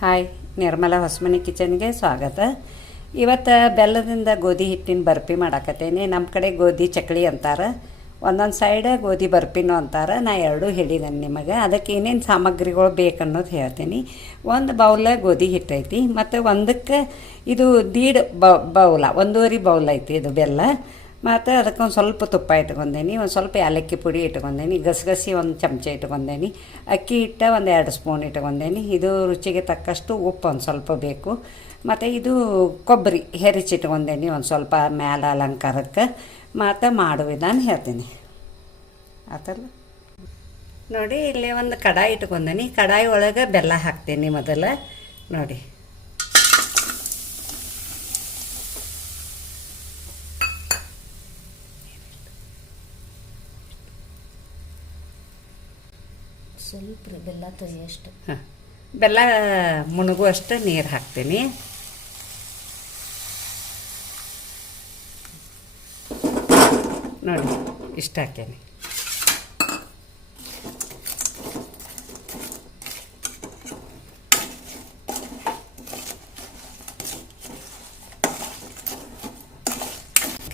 Hi, Nirmala Hosamani ಕಿಚನ್ಗೆ ಸ್ವಾಗತ. ಇವತ್ತು ಬೆಲ್ಲದಿಂದ ಗೋಧಿ ಹಿಟ್ಟಿನ ಬರ್ಫಿ ಮಾಡಾಕತ್ತೇನೆ. ನಮ್ಮ ಕಡೆ ಗೋಧಿ ಚಕ್ಲಿ ಅಂತಾರೆ. ಒಂದೊಂದು ಸೈಡ್ ಗೋಧಿ ಬರ್ಫಿನೂ ಅಂತಾರೆ. ನಾ ಎರಡೂ ಹೇಳಿದ್ದೇನೆ ನಿಮಗೆ. ಅದಕ್ಕೆ ಏನೇನು ಸಾಮಗ್ರಿಗಳು ಬೇಕನ್ನೋದು ಹೇಳ್ತೀನಿ. ಒಂದು ಬೌಲ ಗೋಧಿ ಹಿಟ್ಟೈತಿ ಮತ್ತು ಒಂದಕ್ಕೆ ಇದು ದೀಡ್ ಬೌಲ, ಒಂದೂವರೆ ಬೌಲ್ ಐತಿ ಇದು ಬೆಲ್ಲ. ಮತ್ತು ಅದಕ್ಕೆ ಒಂದು ಸ್ವಲ್ಪ ತುಪ್ಪ ಇಟ್ಕೊಂಡೇನಿ, ಒಂದು ಸ್ವಲ್ಪ ಏಲಕ್ಕಿ ಪುಡಿ ಇಟ್ಕೊಂಡೇನಿ, ಗಸಗಸಿ ಒಂದು ಚಮಚ ಇಟ್ಕೊಂಡೇನಿ, ಅಕ್ಕಿ ಹಿಟ್ಟ ಒಂದು ಎರಡು ಸ್ಪೂನ್ ಇಟ್ಕೊಂಡೇನಿ. ಇದು ರುಚಿಗೆ ತಕ್ಕಷ್ಟು ಉಪ್ಪು ಒಂದು ಸ್ವಲ್ಪ ಬೇಕು. ಮತ್ತು ಇದು ಕೊಬ್ಬರಿ ಹೆರಿಚಿಟ್ಕೊಂಡೇನಿ ಒಂದು ಸ್ವಲ್ಪ ಮೇಲೆ ಅಲಂಕಾರಕ್ಕೆ. ಮತ್ತು ಮಾಡೋ ವಿಧಾನ ಹೇಳ್ತೀನಿ. ಆತಲ್ಲ? ನೋಡಿ, ಇಲ್ಲಿ ಒಂದು ಕಡಾಯಿ ಇಟ್ಕೊಂಡೇನಿ. ಕಡಾಯಿ ಒಳಗೆ ಬೆಲ್ಲ ಹಾಕ್ತೀನಿ ಮೊದಲು. ನೋಡಿ. ಸ್ವಲ್ಪ ಬೆಲ್ಲ ತೊಯ್ಯಷ್ಟು ಹಾಂ. ಬೆಲ್ಲ ಮುಣಗುವಷ್ಟು ನೀರು ಹಾಕ್ತೀನಿ. ನೋಡಿ ಇಷ್ಟ ಹಾಕೇನಿ.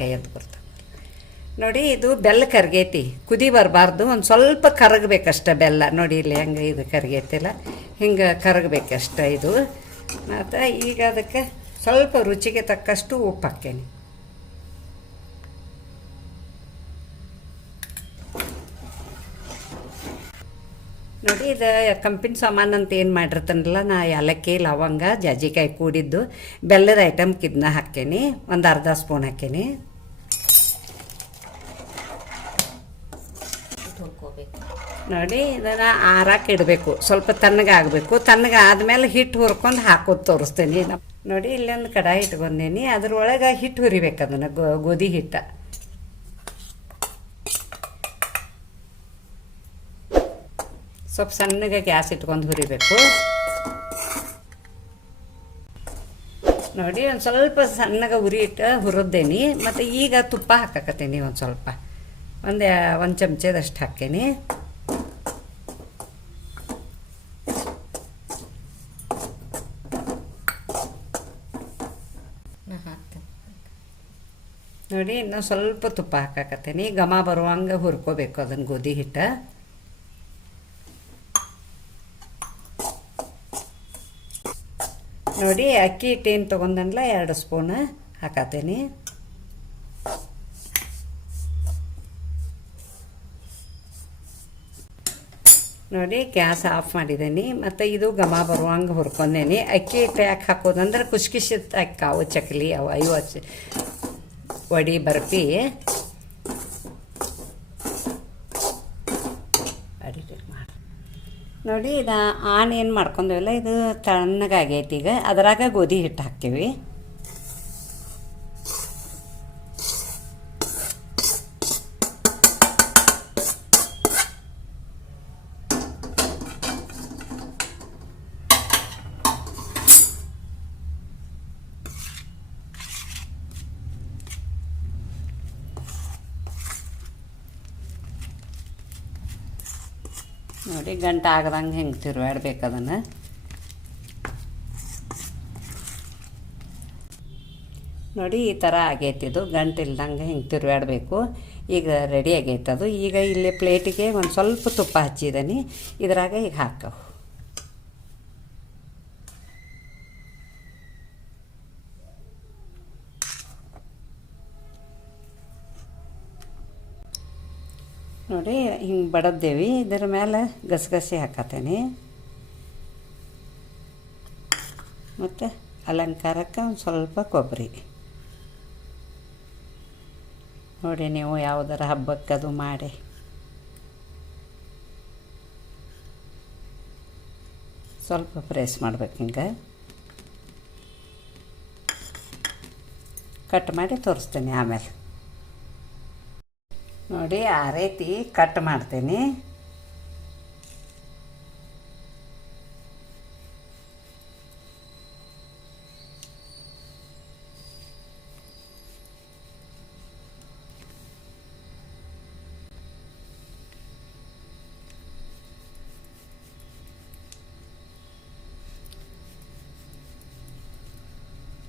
ಎದ್ದು ಬರ್ತಾವೆ ನೋಡಿ, ಇದು ಬೆಲ್ಲ ಕರ್ಗೈತಿ. ಕುದಿ ಬರಬಾರ್ದು. ಒಂದು ಸ್ವಲ್ಪ ಕರಗಬೇಕಷ್ಟ ಬೆಲ್ಲ. ನೋಡಿ, ಇಲ್ಲಿ ಹೆಂಗೆ ಇದು ಕರಗೈತಿಲ್ಲ. ಹಿಂಗೆ ಕರಗಬೇಕಷ್ಟ ಇದು. ಮತ್ತು ಈಗ ಅದಕ್ಕೆ ಸ್ವಲ್ಪ ರುಚಿಗೆ ತಕ್ಕಷ್ಟು ಉಪ್ಪು ಹಾಕ್ತೇನೆ. ನೋಡಿ, ಇದು ಕಂಪಿನ ಸಾಮಾನು ಅಂತ ಏನು ಮಾಡಿರ್ತಾನಲ್ಲ, ನಾ ಏಲಕ್ಕಿ, ಲವಂಗ, ಜಾಜಿಕಾಯಿ ಕೂಡಿದ್ದು, ಬೆಲ್ಲದ ಐಟಮ್ ಇದನ್ನ ಹಾಕೇನಿ ಒಂದು ಅರ್ಧ ಸ್ಪೂನ್ ಹಾಕೇನಿ ಹುರ್ಕೋಬೇಕು ನೋಡಿ, ಇದನ್ನು ಆರಕ್ಕೆ ಇಡಬೇಕು. ಸ್ವಲ್ಪ ತಣ್ಣಗಾಗಬೇಕು ತಣ್ಣಗೆ ಆದಮೇಲೆ ಹಿಟ್ಟು ಹುರ್ಕೊಂಡು ಹಾಕೋದು ತೋರಿಸ್ತೀನಿ. ನೋಡಿ, ಇಲ್ಲೊಂದು ಕಡಾಯಿ ಇಟ್ಕೊಂಡೇನಿ. ಅದ್ರೊಳಗೆ ಹಿಟ್ಟು ಹುರಿಬೇಕು ಅದನ್ನು ಗೋಧಿ ಹಿಟ್ಟು. ಸ್ವಲ್ಪ ಸಣ್ಣಗೆ ಗ್ಯಾಸ್ ಇಟ್ಕೊಂಡು ಹುರಿಬೇಕು. ನೋಡಿ, ಒಂದು ಸ್ವಲ್ಪ ಸಣ್ಣಗೆ ಉರಿ ಇಟ್ಟು ಹುರಿದೇನಿ. ಮತ್ತು ಈಗ ತುಪ್ಪ ಹಾಕಕತ್ತೀನಿ ಒಂದು ಸ್ವಲ್ಪ. ಒಂದು ಒಂದು ಚಮಚದಷ್ಟು ಹಾಕ್ತೀನಿ. ನೋಡಿ, ಇನ್ನೂ ಸ್ವಲ್ಪ ತುಪ್ಪ ಹಾಕಾಕತ್ತೀನಿ. ಘಮ ಬರುವಂಗೆ ಹುರ್ಕೋಬೇಕು ಅದನ್ನು ಗೋಧಿ ಹಿಟ್ಟು. ನೋಡಿ, ಅಕ್ಕಿ ಹಿಟ್ಟೇನು ತೊಗೊಂಡನ್ಲ ಎರಡು ಸ್ಪೂನ್ ಹಾಕತ್ತೀನಿ. ನೋಡಿ, ಗ್ಯಾಸ್ ಆಫ್ ಮಾಡಿದ್ದೀನಿ ಮತ್ತು ಇದು ಘಮ ಬರುವಂಗೆ ಹುರ್ಕೊಂಡೇನಿ. ಅಕ್ಕಿ ಹಿಟ್ಟು ಯಾಕೆ ಹಾಕೋದಂದ್ರೆ ಖುಷಿ ಖುಷಿ ಅಕ್ಕಾವು ಚಕ್ಲಿ ಅವು ಅಯ್ಯೋ ವಡಿ ಮಾಡಿ. ನೋಡಿ, ಇದು ಆನ್ ಏನು ಮಾಡ್ಕೊಂಡೇವಲ್ಲ, ಇದು ತಣ್ಣಗಾಗೈತಿ ಈಗ. ಅದರಾಗ ಗೋಧಿ ಹಿಟ್ಟು ಹಾಕ್ತೀವಿ. ನೋಡಿ, ಗಂಟೆ ಆಗದಂಗೆ ಹೆಂಗೆ ತಿರುವಾಡ್ಬೇಕು ಅದನ್ನು. ನೋಡಿ, ಈ ಥರ ಆಗೈತಿ ಇದು. ಗಂಟು ಇಲ್ದಂಗೆ ಹಿಂಗೆ ತಿರುವಾಡಬೇಕು. ಈಗ ರೆಡಿ ಆಗೈತದು ಈಗ ಇಲ್ಲಿ ಪ್ಲೇಟಿಗೆ ಒಂದು ಸ್ವಲ್ಪ ತುಪ್ಪ ಹಚ್ಚಿದ್ದೀನಿ. ಇದ್ರಾಗ ಈಗ ಹಾಕವು ನೋಡಿ, ಹಿಂಗೆ ಬಡದ್ದೇವಿ. ಇದರ ಮೇಲೆ ಗಸಗಸೆ ಹಾಕತ್ತೇನೆ ಮತ್ತು ಅಲಂಕಾರಕ್ಕೆ ಒಂದು ಸ್ವಲ್ಪ ಕೊಬ್ಬರಿ ನೋಡಿ ನೀವು ಯಾವುದರ ಹಬ್ಬಕ್ಕೆ ಅದು ಮಾಡಿ. ಸ್ವಲ್ಪ ಪ್ರೆಸ್ ಮಾಡ್ಬೇಕು ಹಿಂಗೆ. ಕಟ್ ಮಾಡಿ ತೋರಿಸ್ತೀನಿ ಆಮೇಲೆ. ನೋಡಿ ಆ ರೀತಿ ಕಟ್ ಮಾಡ್ತೀನಿ.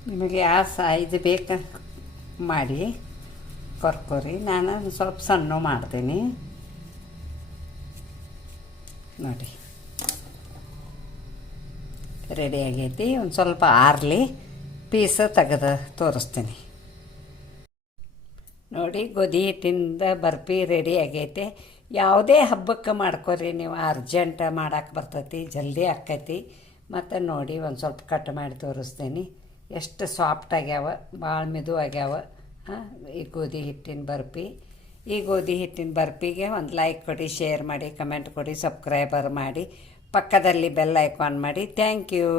ನಿಮಗೆ ಆ ಸೈಜ್ ಬೇಕು? ಮಾಡಿ. ಕೊರ್ಕೋರಿ. ನಾನು ಸ್ವಲ್ಪ ಸಣ್ಣ ಮಾಡ್ತೀನಿ. ನೋಡಿ. ರೆಡಿ ಆಗೈತಿ. ಒಂದು ಸ್ವಲ್ಪ ಆರಲಿ ಪೀಸ ತೆಗೆದು ತೋರಿಸ್ತೀನಿ. ನೋಡಿ, ಗೋಧಿ ಹಿಟ್ಟಿಂದ ಬರ್ಫಿ ರೆಡಿ ಆಗೈತೆ. ಯಾವುದೇ ಹಬ್ಬಕ್ಕೆ ಮಾಡ್ಕೊರಿ. ನೀವು ಅರ್ಜೆಂಟ್ ಮಾಡಕ್ಕೆ ಬರ್ತೈತಿ, ಜಲ್ದಿ ಆಕ್ಕೈತಿ ಮತ್ತು ನೋಡಿ, ಒಂದು ಸ್ವಲ್ಪ ಕಟ್ ಮಾಡಿ ತೋರಿಸ್ತೀನಿ. ಎಷ್ಟು ಸಾಫ್ಟ್ ಆಗ್ಯಾವ ಭಾಳ ಮೆದು ಆಗ್ಯಾವ. ಈ ಗೋಧಿ ಹಿಟ್ಟಿನ ಬರ್ಪಿ. ಈ ಗೋಧಿ ಹಿಟ್ಟಿನ ಬರ್ಪಿಗೆ ಒಂದು ಲೈಕ್ ಕೊಡಿ ಶೇರ್ ಮಾಡಿ ಕಮೆಂಟ್ ಕೊಡಿ ಸಬ್ಸ್ಕ್ರೈಬರ್ ಮಾಡಿ, ಪಕ್ಕದಲ್ಲಿ ಬೆಲ್ ಐಕಾನ್ ಮಾಡಿ. Thank you